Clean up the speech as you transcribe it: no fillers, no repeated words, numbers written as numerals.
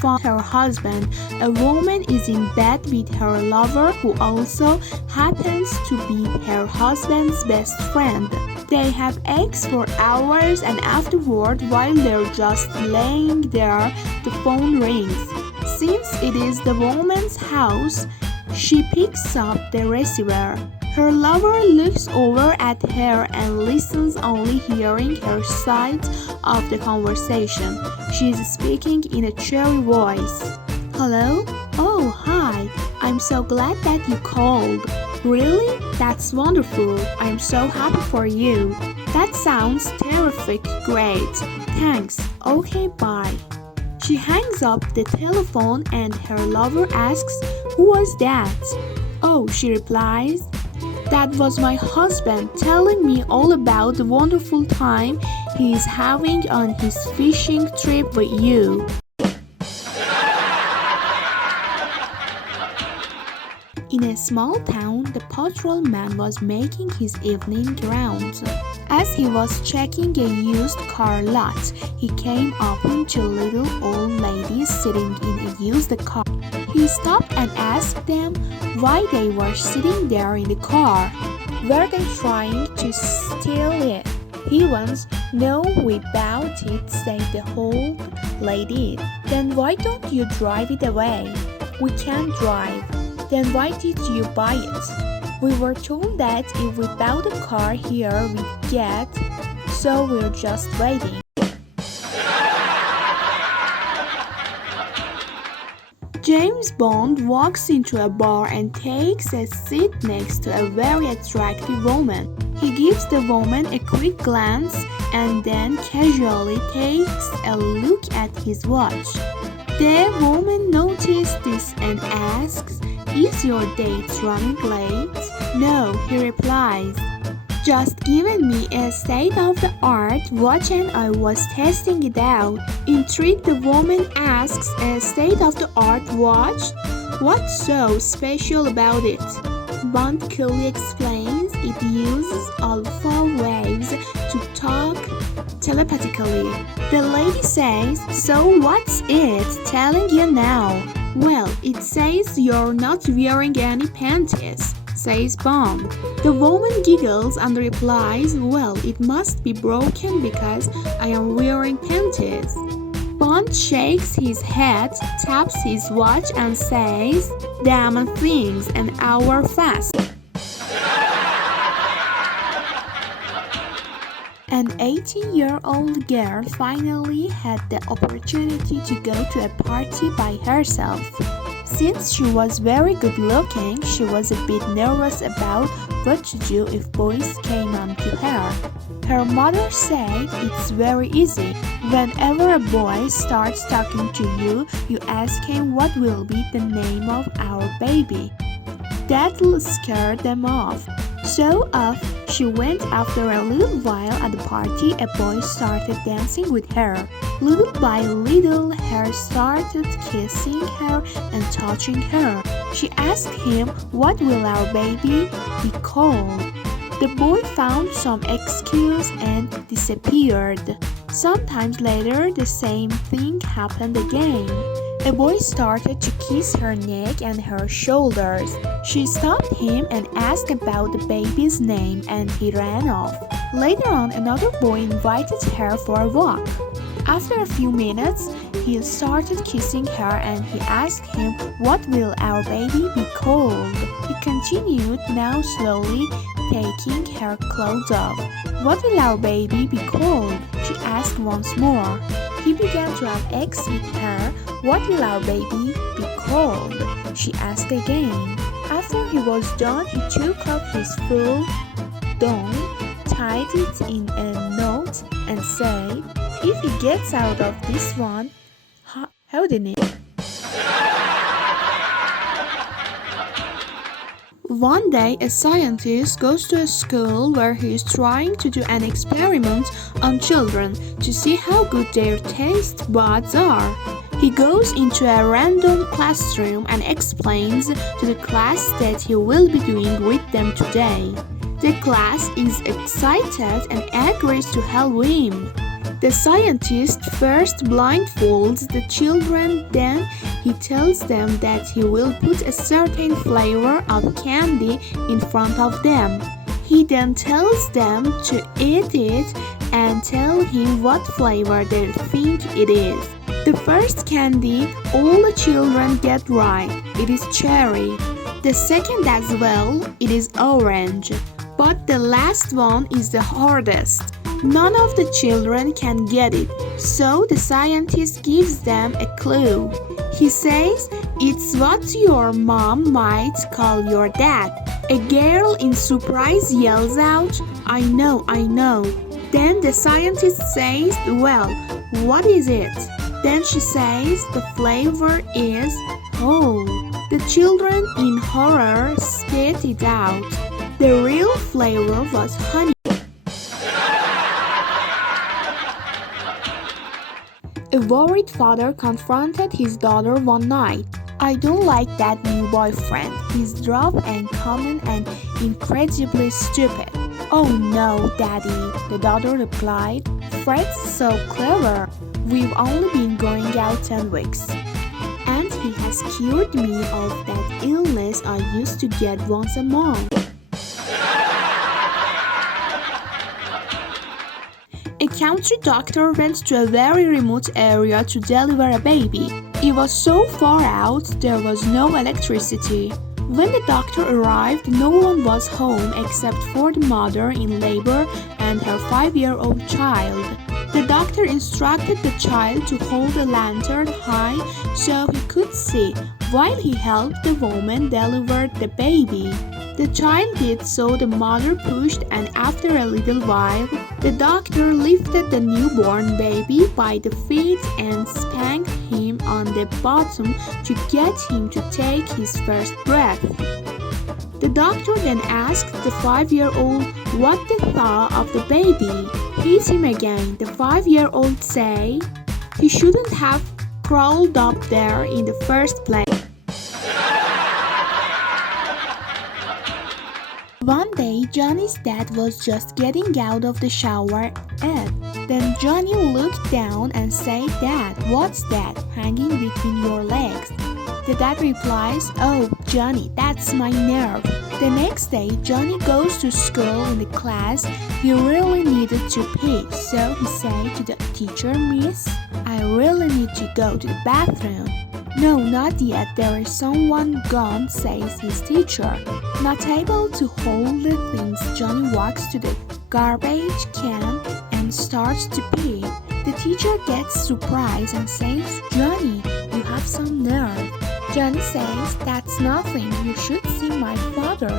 found her husband. A woman is in bed with her lover who also happens to be her husband's best friend. They have sex for hours and afterward, while they're just laying there, the phone rings. Since it is the woman's house, she picks up the receiver. Her lover looks over at her and listens, only hearing her side of the conversation. She is speaking in a cheery voice. Hello? Oh, hi. I'm so glad that you called. Really? That's wonderful. I'm so happy for you. That sounds terrific. Great. Thanks. Okay, bye. She hangs up the telephone and her lover asks, "Who was that?" "Oh," she replies, "that was my husband telling me all about the wonderful time he is having on his fishing trip with you." In a small town, the patrolman was making his evening rounds. As he was checking a used car lot, he came upon two little old ladies sitting in a used car. He stopped and asked them why they were sitting there in the car. Were they trying to steal it? He wants no about it, said the old lady. Then why don't you drive it away? We can't drive. Then why did you buy it? We were told that if we bought a car here we'd get, so we're just waiting. James Bond walks into a bar and takes a seat next to a very attractive woman. He gives the woman a quick glance and then casually takes a look at his watch. The woman notices this and asks, "Is your date running late?" "No," he replies. "Just given me a state-of-the-art watch and I was testing it out." Intrigued, the woman asks, "A state-of-the-art watch? What's so special about it?" Bond coolly explains it uses alpha waves to talk telepathically. The lady says, "So what's it telling you now?" "Well, it says you're not wearing any panties," says Bond. The woman giggles and replies, "Well, it must be broken because I am wearing panties." Bond shakes his head, taps his watch and says, "Damn things, an hour fast." An 18-year-old girl finally had the opportunity to go to a party by herself. Since she was very good looking, she was a bit nervous about what to do if boys came on to her. Her mother said it's very easy. Whenever a boy starts talking to you, you ask him what will be the name of our baby. That'll scare them off. So off she went. After a little while at the party, a boy started dancing with her. Little by little, her started kissing her and touching her. She asked him, "What will our baby be called?" The boy found some excuse and disappeared. Sometimes later, the same thing happened again. A boy started to kiss her neck and her shoulders. She stopped him and asked about the baby's name, and he ran off. Later on, another boy invited her for a walk. After a few minutes, he started kissing her and he asked him, "What will our baby be called?" He continued, now slowly taking her clothes off. "What will our baby be called?" she asked once more. He began to have sex with her. "What will our baby be called?" she asked again. After he was done, he took off his full dong, tied it in a knot, and said, "If he gets out of this one, holding it." One day, a scientist goes to a school where he is trying to do an experiment on children to see how good their taste buds are. He goes into a random classroom and explains to the class that he will be doing with them today. The class is excited and agrees to help him. The scientist first blindfolds the children, then he tells them that he will put a certain flavor of candy in front of them. He then tells them to eat it and tell him what flavor they think it is. The first candy all the children get right. It is cherry. The second as well, it is orange. But the last one is the hardest. None of the children can get it, so the scientist gives them a clue. He says, "It's what your mom might call your dad." A girl in surprise yells out, I know. Then the scientist says, "Well, what is it?" Then she says, "The flavor is..." Oh, the children in horror spit it out. The real flavor was honey. A worried father confronted his daughter one night. "I don't like that new boyfriend. He's drab and common and incredibly stupid." "Oh no, Daddy," the daughter replied. "Fred's so clever. We've only been going out 10 weeks. And he has cured me of that illness I used to get once a month." A country doctor went to a very remote area to deliver a baby. It was so far out, there was no electricity. When the doctor arrived, no one was home except for the mother in labor and her 5-year-old child. The doctor instructed the child to hold a lantern high so he could see, while he helped the woman deliver the baby. The child did so, the mother pushed, and after a little while, the doctor lifted the newborn baby by the feet and spanked him on the bottom to get him to take his first breath. The doctor then asked the 5-year-old what they thought of the baby. Hit him again. The 5-year-old say, "He shouldn't have crawled up there in the first place." One day, Johnny's dad was just getting out of the shower and then Johnny looked down and said, "Dad, what's that hanging between your legs?" The dad replies, "Oh, Johnny, that's my nerve." The next day, Johnny goes to school. In the class, he really needed to pee, so he said to the teacher, "Miss, I really need to go to the bathroom." "No, not yet, there is someone gone," says his teacher. Not able to hold the things, Johnny walks to the garbage can and starts to pee. The teacher gets surprised and says, "Johnny, you have some nerve." Johnny says, "That's nothing, you should see my father."